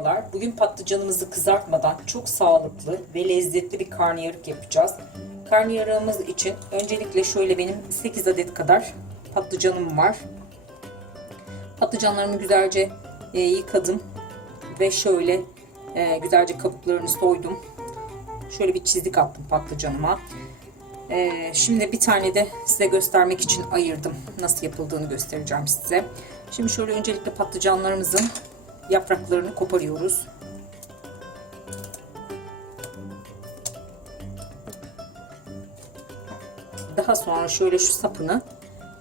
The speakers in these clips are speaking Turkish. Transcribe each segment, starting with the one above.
Merhabalar. Bugün patlıcanımızı kızartmadan çok sağlıklı ve lezzetli bir karnıyarık yapacağız. Karnıyarığımız için öncelikle şöyle benim 8 adet kadar patlıcanım var. Patlıcanlarımı güzelce yıkadım ve şöyle güzelce kabuklarını soydum. Şöyle bir çizik attım patlıcanıma. Şimdi bir tane de size göstermek için ayırdım. Nasıl yapıldığını göstereceğim size. Şimdi şöyle öncelikle patlıcanlarımızın yapraklarını koparıyoruz. Daha sonra şöyle şu sapını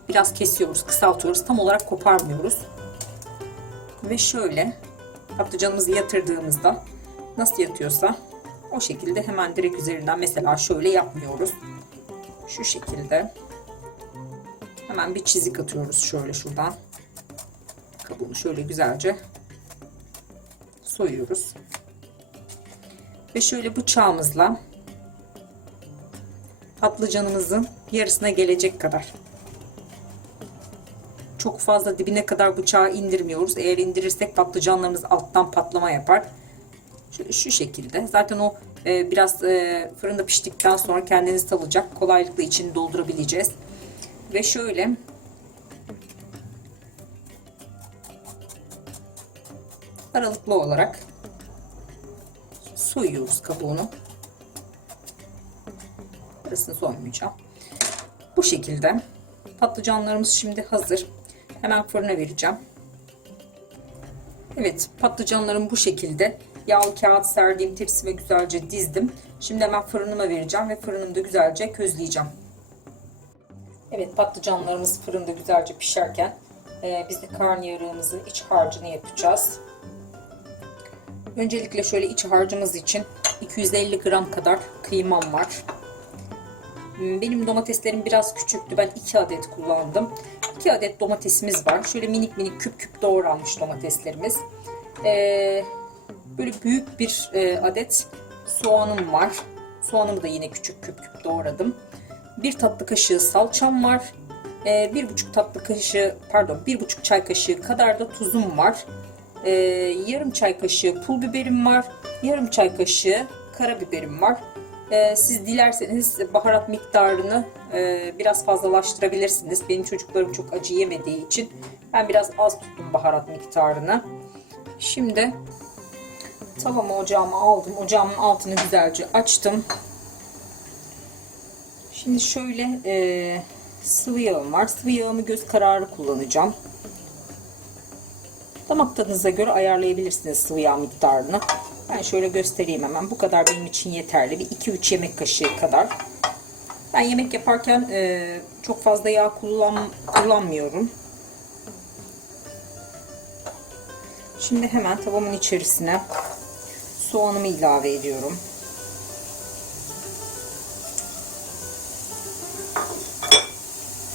biraz kesiyoruz, kısaltıyoruz. Tam olarak koparmıyoruz. Ve şöyle patlıcanımızı yatırdığımızda nasıl yatıyorsa o şekilde hemen direkt üzerinden mesela şöyle yapmıyoruz. Şu şekilde hemen bir çizik atıyoruz şöyle şuradan. Kabuğunu şöyle güzelce soyuyoruz. Ve şöyle bıçağımızla patlıcanımızın yarısına gelecek kadar, çok fazla dibine kadar bıçağı indirmiyoruz. Eğer indirirsek patlıcanlarımız alttan patlama yapar. Şöyle şu şekilde. Zaten o biraz fırında piştikten sonra kendini salacak. Kolaylıkla içini doldurabileceğiz. Ve şöyle aralıklı olarak soyuyoruz kabuğunu. Arasını soymayacağım. Bu şekilde patlıcanlarımız şimdi hazır. Hemen fırına vereceğim. Evet, patlıcanlarım bu şekilde. Yağlı kağıt serdiğim tepsime güzelce dizdim. Şimdi hemen fırınıma vereceğim ve fırınımda güzelce közleyeceğim. Evet, patlıcanlarımız fırında güzelce pişerken biz de karnıyarığımızın iç harcını yapacağız. Öncelikle şöyle iç harcımız için 250 gram kadar kıymam var. Benim domateslerim biraz küçüktü. Ben 2 adet kullandım. 2 adet domatesimiz var. Şöyle minik minik küp küp doğranmış domateslerimiz. Böyle büyük bir adet soğanım var. Soğanımı da yine küçük küp küp doğradım. 1 tatlı kaşığı salçam var. 1,5 çay kaşığı kadar da tuzum var. Yarım çay kaşığı pul biberim var. Yarım çay kaşığı karabiberim var. Siz dilerseniz baharat miktarını biraz fazlalaştırabilirsiniz. Benim çocuklarım çok acı yemediği için ben biraz az tuttum baharat miktarını. Şimdi tavamı ocağıma aldım. Ocağımın altını güzelce açtım. Şimdi şöyle sıvı yağım var. Sıvı yağımı göz kararı kullanacağım. Damak tadınıza göre ayarlayabilirsiniz sıvı yağ miktarını. Ben şöyle göstereyim hemen. Bu kadar benim için yeterli. Bir 2-3 yemek kaşığı kadar. Ben yemek yaparken çok fazla yağ kullanmıyorum. Şimdi hemen tavamın içerisine soğanımı ilave ediyorum.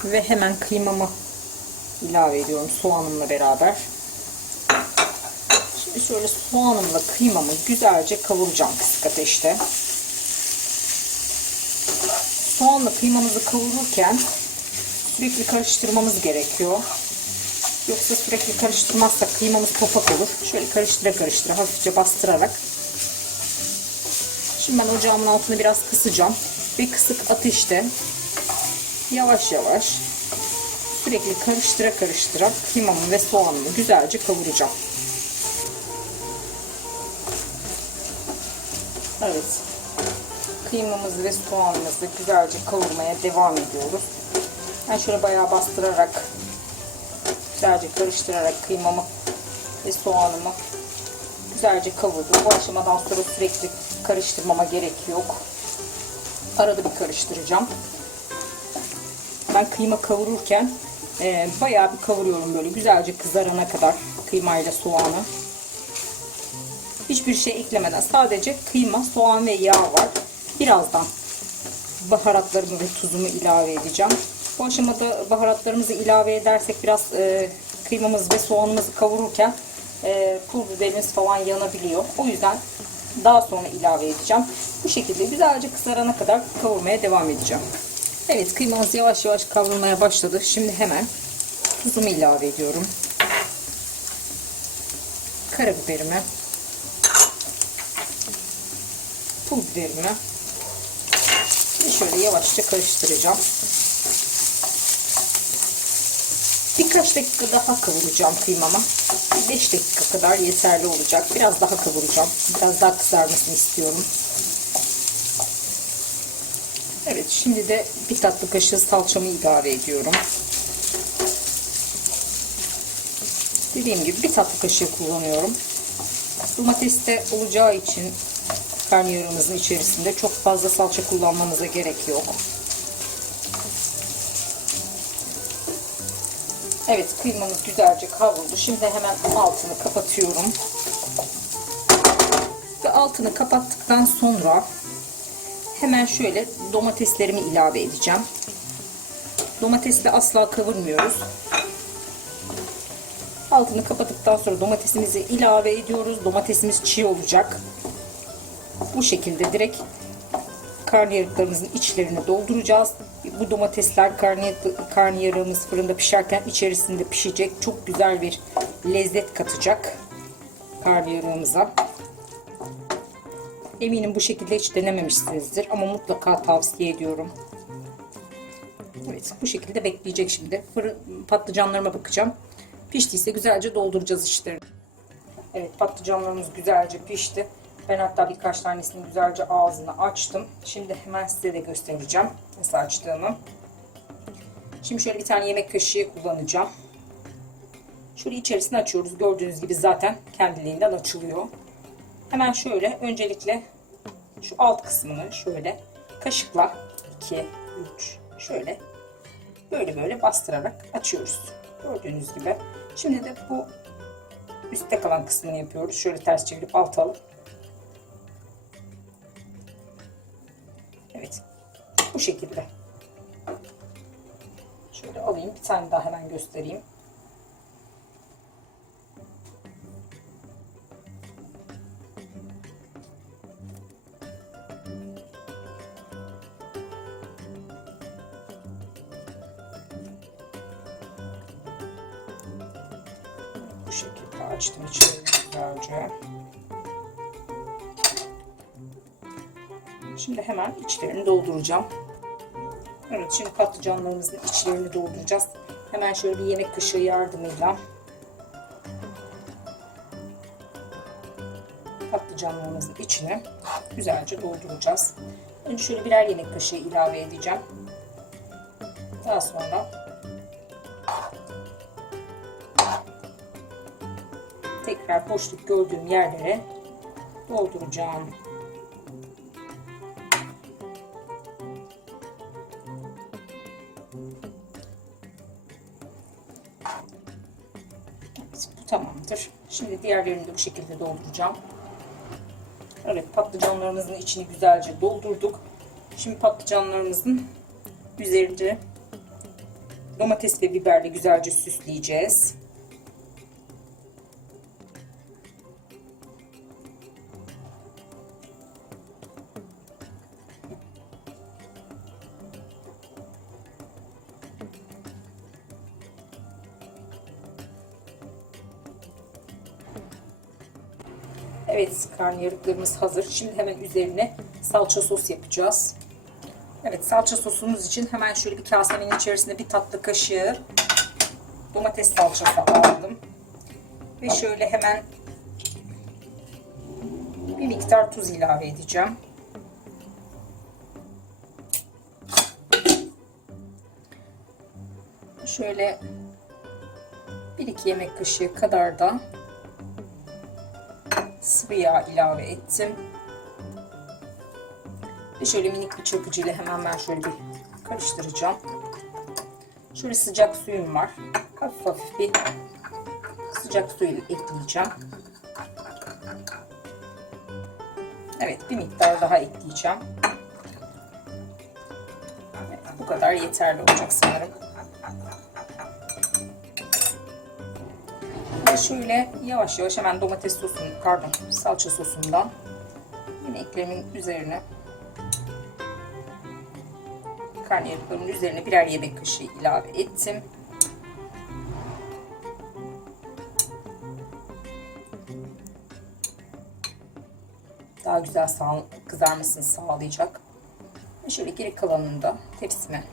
Ve hemen kıymamı ilave ediyorum soğanımla beraber. Şimdi şöyle soğanımla kıymamı güzelce kavuracağım kısık ateşte. Soğanla kıymamızı kavururken sürekli karıştırmamız gerekiyor. Yoksa sürekli karıştırmazsak kıymamız topak olur. Şöyle karıştıra hafifçe bastırarak. Şimdi ben ocağımın altını biraz kısacağım. Ve kısık ateşte yavaş yavaş sürekli karıştıra kıymamı ve soğanımı güzelce kavuracağım. Evet. Kıymamızı ve soğanımızı güzelce kavurmaya devam ediyoruz. Ben şöyle bayağı bastırarak, güzelce karıştırarak kıymamı ve soğanımı güzelce kavurdum. Bu aşamadan sonra sürekli karıştırmama gerek yok. Arada bir karıştıracağım. Ben kıyma kavururken bayağı bir kavuruyorum, böyle güzelce kızarana kadar kıymayla soğanı. Hiçbir şey eklemeden sadece kıyma, soğan ve yağ var. Birazdan baharatlarımı ve tuzumu ilave edeceğim. Bu aşamada baharatlarımızı ilave edersek biraz kıymamız ve soğanımızı kavururken pul biberimiz falan yanabiliyor. O yüzden daha sonra ilave edeceğim. Bu şekilde güzelce kızarana kadar kavurmaya devam edeceğim. Evet, kıymamız yavaş yavaş kavrulmaya başladı. Şimdi hemen tuzumu ilave ediyorum. Karabiberimi pul biberimi ve şöyle yavaşça karıştıracağım. Birkaç dakika daha kavuracağım kıymama. 5 dakika kadar yeterli olacak. Biraz daha kavuracağım. Biraz daha kızarmasını istiyorum. Evet, şimdi de bir tatlı kaşığı salçamı ilave ediyorum. Dediğim gibi bir tatlı kaşığı kullanıyorum. Domates de olacağı için karnıyarığımızın içerisinde çok fazla salça kullanmamıza gerek yok. Evet, kıymamız güzelce kavruldu. Şimdi hemen altını kapatıyorum. Ve altını kapattıktan sonra hemen şöyle domateslerimi ilave edeceğim. Domatesle asla kavurmuyoruz. Altını kapattıktan sonra domatesimizi ilave ediyoruz. Domatesimiz çiğ olacak. Bu şekilde direkt karnıyarıklarımızın içlerini dolduracağız. Bu domatesler karnıyarığımız fırında pişerken içerisinde pişecek. Çok güzel bir lezzet katacak karnıyarığımıza. Eminim bu şekilde hiç denememişsinizdir ama mutlaka tavsiye ediyorum. Evet, bu şekilde bekleyecek şimdi. Patlıcanlarıma bakacağım. Piştiyse güzelce dolduracağız içlerini. Evet, patlıcanlarımız güzelce pişti. Ben hatta birkaç tanesini güzelce ağzını açtım. Şimdi hemen size de göstereceğim nasıl açtığımı. Şimdi şöyle bir tane yemek kaşığı kullanacağım. Şöyle içerisini açıyoruz. Gördüğünüz gibi zaten kendiliğinden açılıyor. Hemen şöyle öncelikle şu alt kısmını şöyle kaşıkla 2, 3 şöyle böyle bastırarak açıyoruz. Gördüğünüz gibi. Şimdi de bu üstte kalan kısmını yapıyoruz. Şöyle ters çevirip alta alıp. Evet. Bu şekilde. Şöyle alayım. Bir tane daha hemen göstereyim. Bu şekilde açtım içeriğini güzelce. Şimdi hemen içlerini dolduracağım. Evet, şimdi patlıcanlarımızın içlerini dolduracağız. Hemen şöyle bir yemek kaşığı yardımıyla patlıcanlarımızın içine güzelce dolduracağız. Önce şöyle birer yemek kaşığı ilave edeceğim. Daha sonra tekrar boşluk gördüğüm yerlere dolduracağım. Bu tamamdır. Şimdi diğerlerini de bu şekilde dolduracağım. Evet, patlıcanlarımızın içini güzelce doldurduk. Şimdi patlıcanlarımızın üzerinde domates ve biberle güzelce süsleyeceğiz. Evet, karnıyarıklarımız hazır. Şimdi hemen üzerine salça sos yapacağız. Evet, salça sosumuz için hemen şöyle bir kasenin içerisinde bir tatlı kaşığı domates salçası aldım. Ve şöyle hemen bir miktar tuz ilave edeceğim. Şöyle 1-2 yemek kaşığı kadar da sıvı yağ ilave ettim. Ve şöyle minik bir çırpıcıyla hemen ben şöyle bir karıştıracağım. Şöyle sıcak suyum var. Hafif hafif bir sıcak suyu ekleyeceğim. Evet, bir miktar daha ekleyeceğim. Evet, bu kadar yeterli olacak sanırım. Ve şöyle yavaş yavaş hemen domates sosunu, salça sosundan yemeklerimin üzerine, karnıyarıklarımın üzerine birer yemek kaşığı ilave ettim. Daha daha güzel kızarmasını sağlayacak. Ve şöyle geri kalanını da tepsime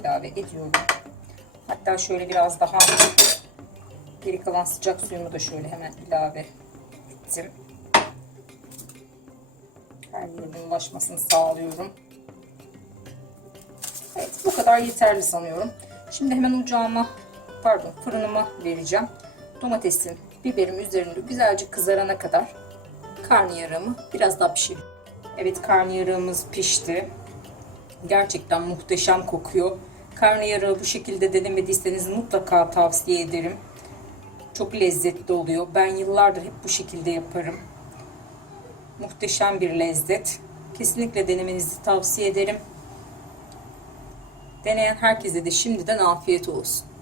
ilave ediyorum. Hatta şöyle biraz daha geri kalan sıcak suyumu da şöyle hemen ilave ettim. Her yerine ulaşmasını sağlıyorum. Evet, bu kadar yeterli sanıyorum. Şimdi hemen fırınıma vereceğim. Domatesim, biberim üzerinde güzelce kızarana kadar karnıyarığımı biraz daha pişireyim. Evet, karnıyarığımız pişti. Gerçekten muhteşem kokuyor. Karnıyarığı bu şekilde denemediyseniz mutlaka tavsiye ederim. Çok lezzetli oluyor. Ben yıllardır hep bu şekilde yaparım. Muhteşem bir lezzet. Kesinlikle denemenizi tavsiye ederim. Deneyen herkese de şimdiden afiyet olsun.